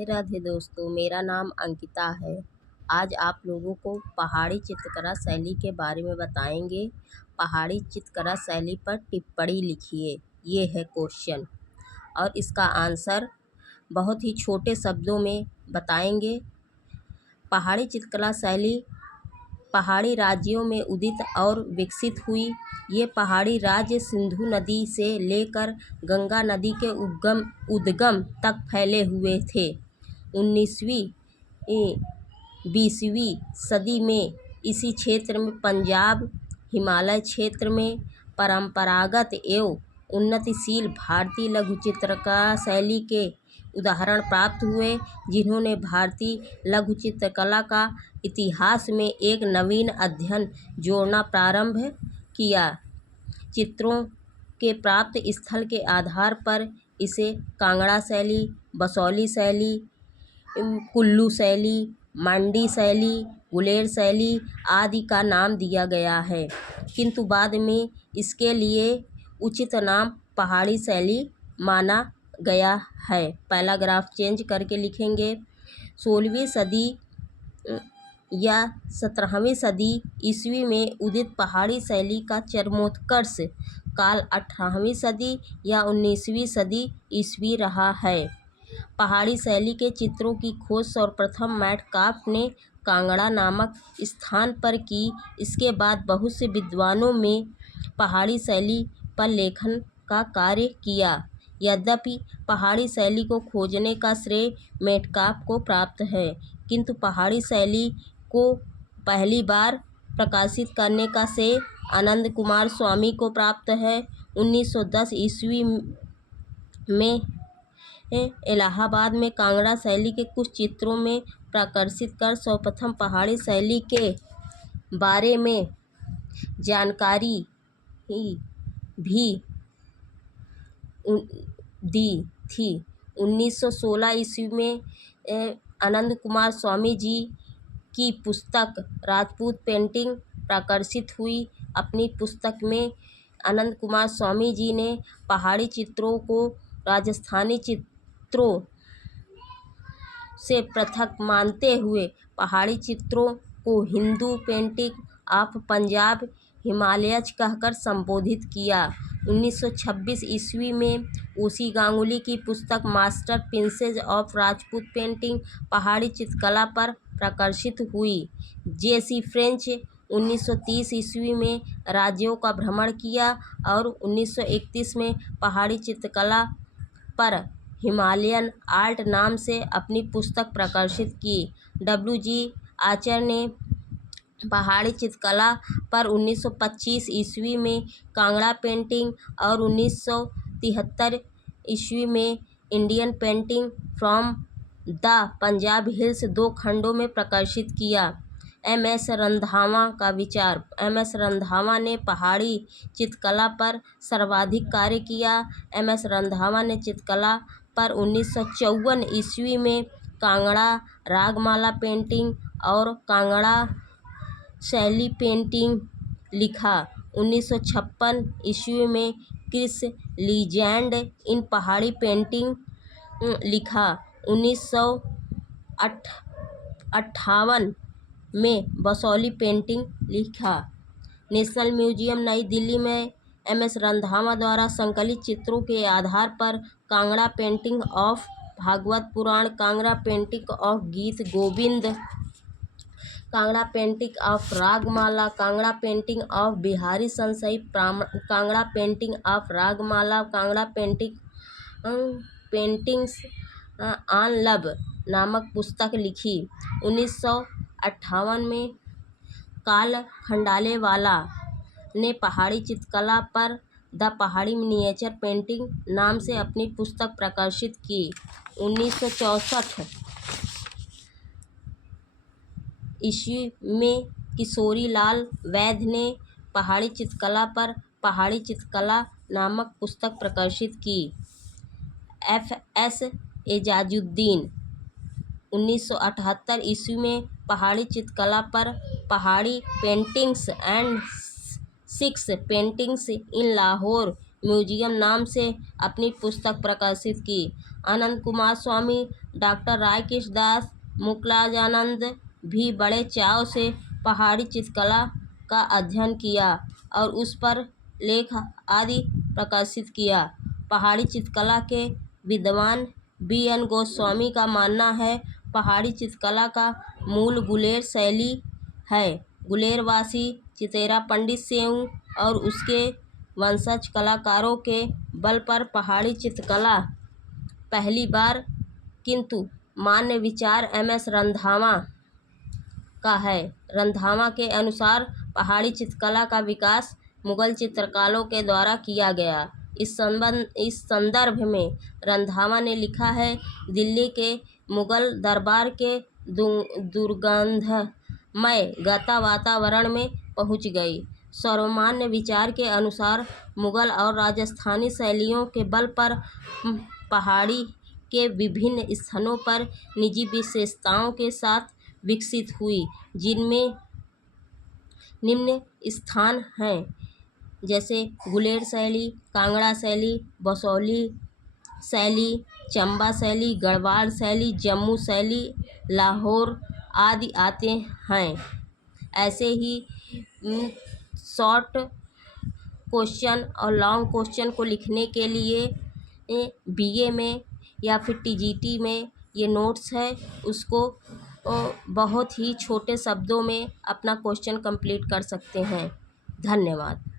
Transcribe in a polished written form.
राधे दोस्तों, मेरा नाम अंकिता है। आज आप लोगों को पहाड़ी चित्रकला शैली के बारे में बताएंगे। पहाड़ी चित्रकला शैली पर टिप्पणी लिखिए, ये है क्वेश्चन। और इसका आंसर बहुत ही छोटे शब्दों में बताएंगे। पहाड़ी चित्रकला शैली पहाड़ी राज्यों में उदित और विकसित हुई। ये पहाड़ी राज्य सिंधु नदी से लेकर गंगा नदी के उद्गम तक फैले हुए थे। 19वीं 20वीं सदी में इसी क्षेत्र में पंजाब हिमालय क्षेत्र में परंपरागत एवं उन्नतिशील भारतीय लघु चित्रकला शैली के उदाहरण प्राप्त हुए, जिन्होंने भारतीय लघु चित्रकला का इतिहास में एक नवीन अध्ययन जोड़ना प्रारंभ किया। चित्रों के प्राप्त स्थल के आधार पर इसे कांगड़ा शैली, बसौली शैली, कुल्लू शैली, मंडी शैली, गुलेर शैली आदि का नाम दिया गया है, किंतु बाद में इसके लिए उचित नाम पहाड़ी शैली माना गया है। पहला ग्राफ चेंज करके लिखेंगे। 16वीं सदी या 17वीं सदी ईस्वी में उदित पहाड़ी शैली का चरमोत्कर्ष काल 18वीं सदी या 19वीं सदी ईस्वी रहा है। पहाड़ी शैली के चित्रों की खोज सर्वप्रथम मैटकाफ ने कांगड़ा नामक स्थान पर की। इसके बाद बहुत से विद्वानों में पहाड़ी शैली पर लेखन का कार्य किया। यद्यपि पहाड़ी शैली को खोजने का श्रेय मेटकाफ को प्राप्त है, किंतु पहाड़ी शैली को पहली बार प्रकाशित करने का श्रेय आनंद कुमार स्वामी को प्राप्त है। 1910 ईस्वी में इलाहाबाद में कांगड़ा शैली के कुछ चित्रों में प्रकाशित कर सर्वप्रथम पहाड़ी शैली के बारे में जानकारी भी दी थी। 1916 ईस्वी में आनंद कुमार स्वामी जी की पुस्तक राजपूत पेंटिंग प्रकाशित हुई। अपनी पुस्तक में आनंद कुमार स्वामी जी ने पहाड़ी चित्रों को राजस्थानी चित्रों से पृथक मानते हुए पहाड़ी चित्रों को Hindu painting of Punjab Himalayas कहकर संबोधित किया। 1926 ईस्वी में ओसी गांगुली की पुस्तक master princess of Rajput painting पहाड़ी चित्रकला पर प्रकाशित हुई। जेसी फ्रेंच 1930 ईस्वी में राज्यों का भ्रमण किया और 1931 में पहाड़ी चित्रकला पर हिमालयन आर्ट नाम से अपनी पुस्तक प्रकाशित की। WG आचार्य ने पहाड़ी चित्रकला पर 1925 ईस्वी में कांगड़ा पेंटिंग और 1973 ईस्वी में Indian painting from the Punjab hills 2 खंडों में प्रकाशित किया। MS रंधावा का विचार। MS रंधावा ने पहाड़ी चित्रकला पर सर्वाधिक कार्य किया। MS रंधावा ने चित्रकला पर 1954 ईस्वी में कांगड़ा रागमाला पेंटिंग और कांगड़ा शैली पेंटिंग लिखा। 1956 ईस्वी में क्रिस लीजेंड इन पहाड़ी पेंटिंग लिखा। 1958 में बसौली पेंटिंग लिखा। नेशनल म्यूजियम नई दिल्ली में MS रंधावा द्वारा संकलित चित्रों के आधार पर Kangra painting of Bhagavata Purana, Kangra painting of Gita Govinda, Kangra painting of Ragamala, Kangra painting of Bihari Satsai, Kangra painting of Ragamala, Kangra paintings on love नामक पुस्तक लिखी। 1958 में काल खंडालेवाला ने पहाड़ी चित्रकला पर द पहाड़ी मिनिएचर पेंटिंग नाम से अपनी पुस्तक प्रकाशित की। 1964 ईस्वी में किशोरी लाल वैद्य ने पहाड़ी चित्रकला पर पहाड़ी चित्रकला नामक पुस्तक प्रकाशित की। FS एजाजुद्दीन 1978 ईस्वी में पहाड़ी चित्रकला पर पहाड़ी paintings and 6 paintings in Lahore museum नाम से अपनी पुस्तक प्रकाशित की। अनंत कुमार स्वामी, डॉक्टर राय कृष्णदास, मुकुलानंद भी बड़े चाव से पहाड़ी चित्रकला का अध्ययन किया और उस पर लेख आदि प्रकाशित किया। पहाड़ी चित्रकला के विद्वान B.N. गोस्वामी का मानना है पहाड़ी चित्रकला का मूल गुलेर शैली है। गुलेरवासी चितेरा पंडित सेऊ और उसके वंशज कलाकारों के बल पर पहाड़ी चित्रकला पहली बार, किंतु मान्य विचार M.S. रंधावा का है। रंधावा के अनुसार पहाड़ी चित्रकला का विकास मुगल चित्रकारों के द्वारा किया गया। इस संदर्भ में रंधावा ने लिखा है, दिल्ली के मुगल दरबार के दुर्गंधमय गता वातावरण में पहुंच गई। सर्वमान्य विचार के अनुसार मुगल और राजस्थानी शैलियों के बल पर पहाड़ी के विभिन्न स्थानों पर निजी विशेषताओं के साथ विकसित हुई, जिनमें निम्न स्थान हैं, जैसे गुलेर शैली, कांगड़ा शैली, बसौली शैली, चंबा शैली, गढ़वाल शैली, जम्मू शैली, लाहौर आदि आते हैं। ऐसे ही शॉर्ट क्वेश्चन और लॉन्ग क्वेश्चन को लिखने के लिए BA में या फिर TGT में ये नोट्स है, उसको बहुत ही छोटे शब्दों में अपना क्वेश्चन कंप्लीट कर सकते हैं। धन्यवाद।